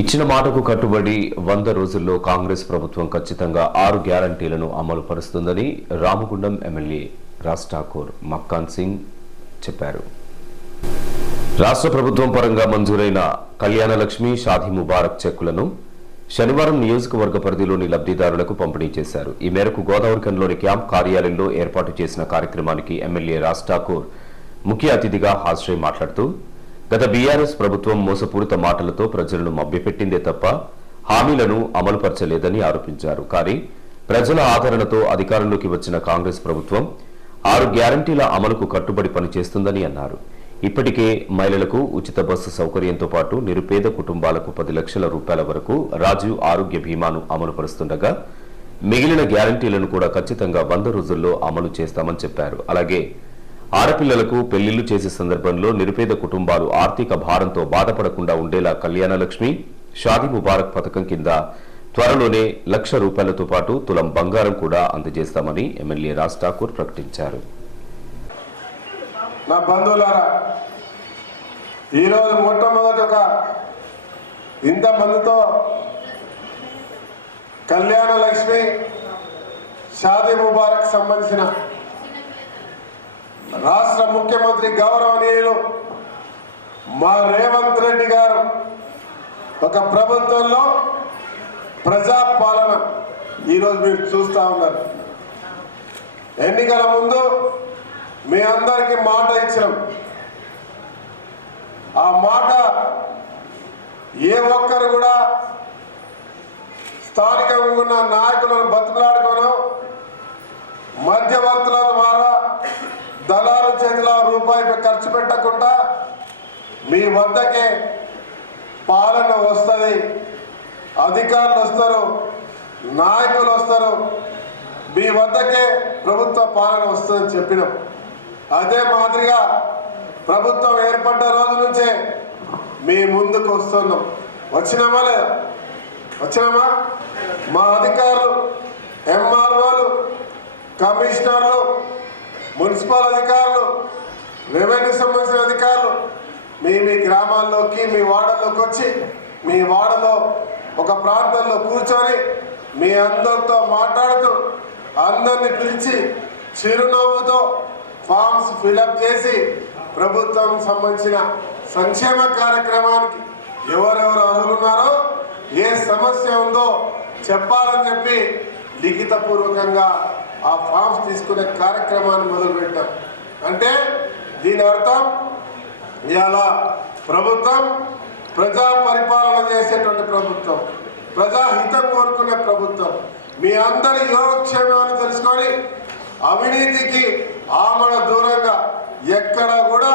ఇచ్చిన మాటకు కట్టుబడి 100 రోజుల్లో కాంగ్రెస్ ప్రభుత్వం ఖచ్చితంగా 6 గ్యారంటీలను అమలు పరుస్తుందని రామగుండం ఎమ్మెల్యే రాజ్ ఠాకూర్ మక్కాన్ సింగ్ చెప్పారు. రాష్ట్ర ప్రభుత్వం పరంగా మంజూరైన కళ్యాణ లక్ష్మి, షాదీ ముబారక్ చెక్కులను శనివారం నియోజకవర్గ పరిధిలోని లబ్ధిదారులకు పంపిణీ చేశారు. ఈ మేరకు గోదావరిఖనిలోని క్యాంప్ కార్యాలయంలో ఏర్పాటు చేసిన కార్యక్రమానికి ఎమ్మెల్యే రాజ్ ఠాకూర్ ముఖ్య అతిథిగా హాజరై మాట్లాడుతూ గత బీఆర్ఎస్ ప్రభుత్వం మోసపూరిత మాటలతో ప్రజలను మభ్యపెట్టిందే తప్ప హామీలను అమలుపరచలేదని ఆరోపించారు. కానీ ప్రజల ఆదరణతో అధికారంలోకి వచ్చిన కాంగ్రెస్ ప్రభుత్వం 6 గ్యారంటీల అమలుకు కట్టుబడి పనిచేస్తుందని అన్నారు. ఇప్పటికే మహిళలకు ఉచిత బస్సు సౌకర్యంతో పాటు నిరుపేద కుటుంబాలకు 10 లక్షల రూపాయల వరకు రాజీవ్ ఆరోగ్య బీమాను అమలు పరుస్తుండగా మిగిలిన గ్యారంటీలను కూడా ఖచ్చితంగా 100 రోజుల్లో అమలు చేస్తామని చెప్పారు. అలాగే ఆడపిల్లలకు పెళ్లిళ్లు చేసే సందర్భంలో నిరుపేద కుటుంబాలు ఆర్థిక భారంతో బాధపడకుండా ఉండేలా కళ్యాణ లక్ష్మి, షాదీ ముబారక్ పథకం కింద త్వరలోనే ₹1,00,000 తో పాటు తులం బంగారం కూడా అందజేస్తామని ఎమ్మెల్యే రాజ్ ఠాకూర్ ప్రకటించారు. నా బంధువులారా, ఈరోజు మొట్టమొదటి ఇంతమందితో కళ్యాణ లక్ష్మి, షాదీ ముబారక్ సంబంధించిన రాష్ట్ర ముఖ్యమంత్రి గౌరవనీయులు మా రేవంత్ రెడ్డి గారు ఒక ప్రభుత్వంలో ప్రజాపాలన ఈరోజు మీరు చూస్తూ ఉన్నారు. ఎన్నికల ముందు మీ అందరికీ మాట ఇచ్చినాం. ఆ మాట ఏ ఒక్కరు కూడా స్థానికంగా ఉన్న నాయకులను బతుకులాడుకోను, మధ్యవర్తుల ద్వారా దళారు చేతిలో రూపాయి ఖర్చు పెట్టకుండా మీ వద్దకే పాలన వస్తుంది, అధికారులు వస్తారు, నాయకులు వస్తారు, మీ వద్దకే ప్రభుత్వ పాలన వస్తుందని చెప్పినాం. అదే మాదిరిగా ప్రభుత్వం ఏర్పడ్డ రోజు నుంచే మీ ముందుకు వస్తున్నాం. వచ్చినామా లేదా? వచ్చినామా? మా అధికారులు, ఎంఆర్ఓలు, కమిషనర్లు, మున్సిపల్ అధికారులు, రెవెన్యూ సంబంధించిన అధికారులు మీ గ్రామాల్లోకి, మీ వార్డుల్లోకి వచ్చి మీ వార్డులో ఒక ప్రాంతంలో కూర్చొని మీ అందరితో మాట్లాడుతూ అందరినీ పిలిచి చిరునవ్వుతో ఫామ్స్ ఫిలప్ చేసి ప్రభుత్వం సంబంధించిన సంక్షేమ కార్యక్రమానికి ఎవరెవరు అర్హులున్నారో, ఏ సమస్య ఉందో చెప్పాలని చెప్పి లిఖితపూర్వకంగా ఆ ఫామ్స్ తీసుకునే కార్యక్రమాన్ని మొదలుపెట్టాం. అంటే దీని అర్థం ఇవాళ ప్రభుత్వం ప్రజా పరిపాలన చేసేటువంటి ప్రభుత్వం, ప్రజాహితం కోరుకునే ప్రభుత్వం. మీ అందరి యోగక్షేమాన్ని తెలుసుకొని అవినీతికి ఆమడ దూరంగా ఎక్కడ కూడా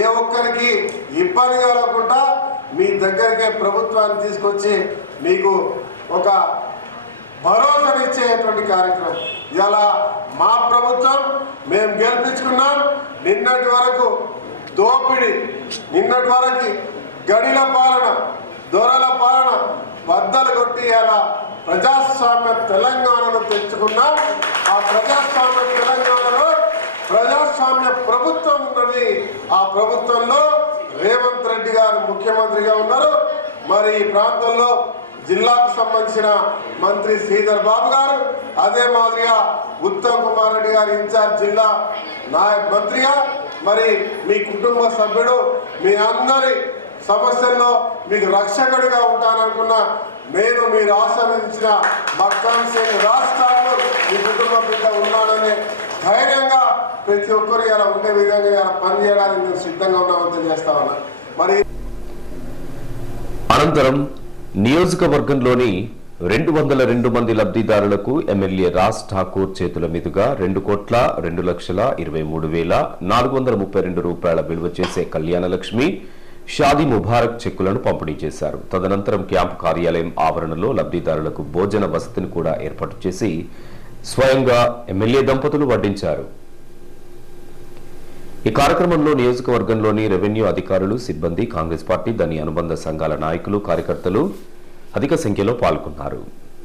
ఏ ఒక్కరికి ఇబ్బంది కలగకుండా మీ దగ్గరికే ప్రభుత్వాన్ని తీసుకొచ్చి మీకు ఒక భరోసానిచ్చేటువంటి కార్యక్రమం. ఇలా మా ప్రభుత్వం మేము గెలిపించుకున్నాం. నిన్నటి వరకు దోపిడి, నిన్నటి వరకు గడిల పాలన, దొరల పాలన బద్దలు కొట్టి ఇలా ప్రజాస్వామ్య తెలంగాణను తెచ్చుకున్నాం. ఆ ప్రజాస్వామ్య తెలంగాణలో ప్రజాస్వామ్య ప్రభుత్వం ఉన్నది. ఆ ప్రభుత్వంలో రేవంత్ రెడ్డి గారు ముఖ్యమంత్రిగా ఉన్నారు. మరి ఈ ప్రాంతంలో జిల్లాకు సంబంధించిన మంత్రి శ్రీధర్ బాబు గారు, అదే మాదిరిగా ఉత్తమ్ కుమార్ రెడ్డి గారు ఇన్ఛార్జ్ జిల్లా మంత్రిగా, మరి మీ కుటుంబ సభ్యుడు, మీ అందరి సమస్యల్లో మీకు రక్షకుడిగా ఉంటాననుకున్న నేను మీరు ఆశీర్వదించిన మక్కాన్ సింగ్ రాజ్ ఠాకూర్ మీ కుటుంబ బిడ్డ ఉన్నాననే ధైర్యంగా ప్రతి ఒక్కరు ఇలా ఉండే విధంగా ఇలా పనిచేయడానికి మేము సిద్ధంగా ఉన్నామని తెలియజేస్తా ఉన్నా. మరి అనంతరం నియోజకవర్గంలోని 202 మంది లబ్ధిదారులకు ఎమ్మెల్యే రాజ్ ఠాకూర్ చేతుల మీదుగా ₹2,23,432 విలువ చేసే కళ్యాణ లక్ష్మి, షాదీ ముబారక్ చెక్కులను పంపిణీ చేశారు. తదనంతరం క్యాంపు కార్యాలయం ఆవరణలో లబ్ధిదారులకు భోజన వసతిని కూడా ఏర్పాటు చేసి స్వయంగా ఎమ్మెల్యే దంపతులు వడ్డించారు. ఈ కార్యక్రమంలో నియోజకవర్గంలోని రెవెన్యూ అధికారులు, సిబ్బంది, కాంగ్రెస్ పార్టీ, దాని అనుబంధ సంఘాల నాయకులు, కార్యకర్తలు అధిక సంఖ్యలో పాల్గొన్నారు.